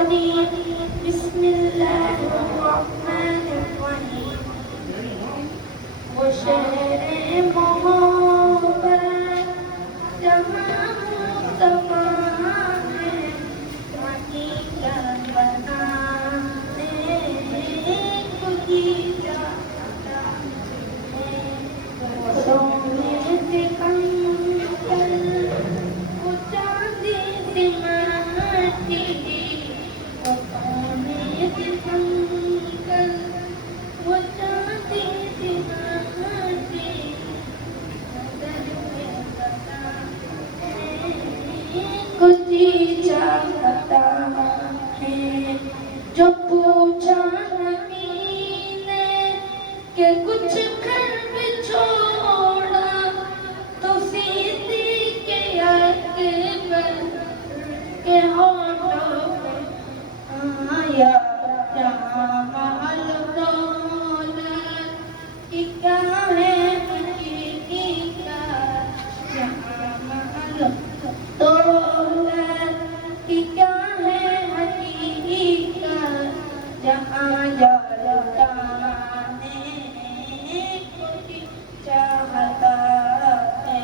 الرجيم بسم الله الرحمن الرحيم وشهر محبت जहाँ मुस्तफा है वहीं का बनाने को की जाता है सोने से कंकड़ वो चांदी से माटी वो सोने से कंकड़ वो चांदी से माटी कुछ चाहता है जो पूछा नबी ने कि कुछ घर में छोड़ा तो सीधी के अकबर के होठों पे आया जमाल दौलत की क्या है हकीकत जमाल दौलत की क्या है हकीकत जहाँ जाता ने कुछ चाहता है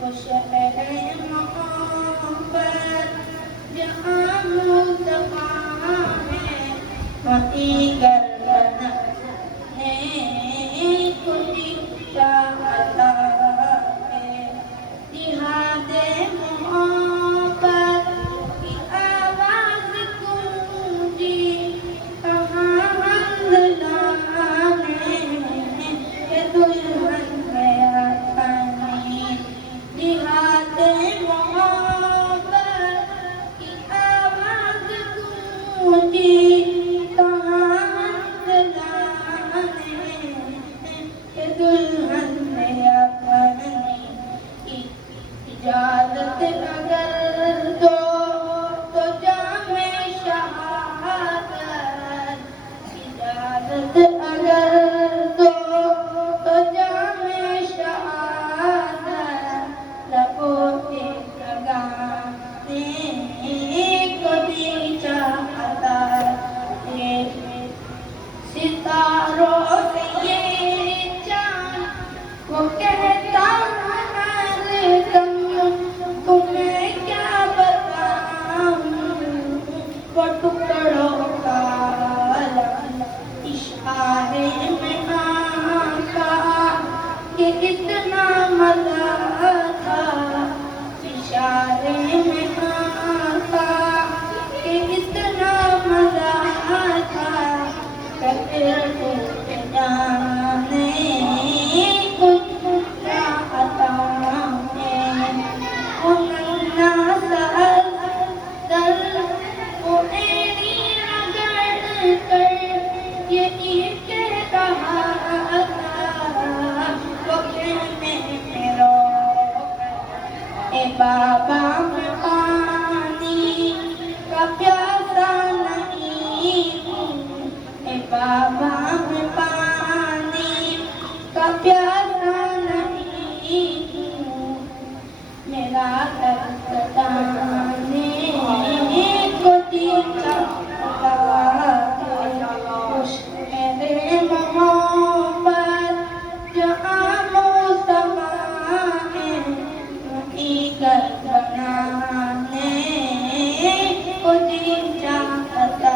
वो शहर मोहब्बत जहाँ मुस्तफा है वहीं घर बनाने कुछ चाहता है जिहादे मोहब्बत की आवाज गूंजी कहाँ मंज़िलाने के दुल्हन गया पानी जिहादे मोहब्बत की आवाज गूंजी कहाँ मंज़िलाने के दुल्हन गया पानी इजाजत अगर दो तो जामे शहादत इजाजत अगर दो तो जामे शहादत लबों पे लगाने को दी चाहता है सितारों से ये चांद वो कहता हर दम तुम्हें क्या बताऊं वो टुकड़ों का इशारे में आका कि इतना मजा था इशारे में आका कि इतना मजा था कदर को जाने कुछ चाहता है वो नन्ना सहर दर वो एड़ी रगड़ कर यही कह रहा था वो कहने में रो ए बाबा मैं पानी का प्यासा नहीं हूँ ए बाबा मैं पानी का प्यासा नहीं हूँ मेरा दर्द दाने को दी चाहता है वो शहर मोहब्बत जहाँ मुस्तफा है वहीं घर बनाने को दी चाहता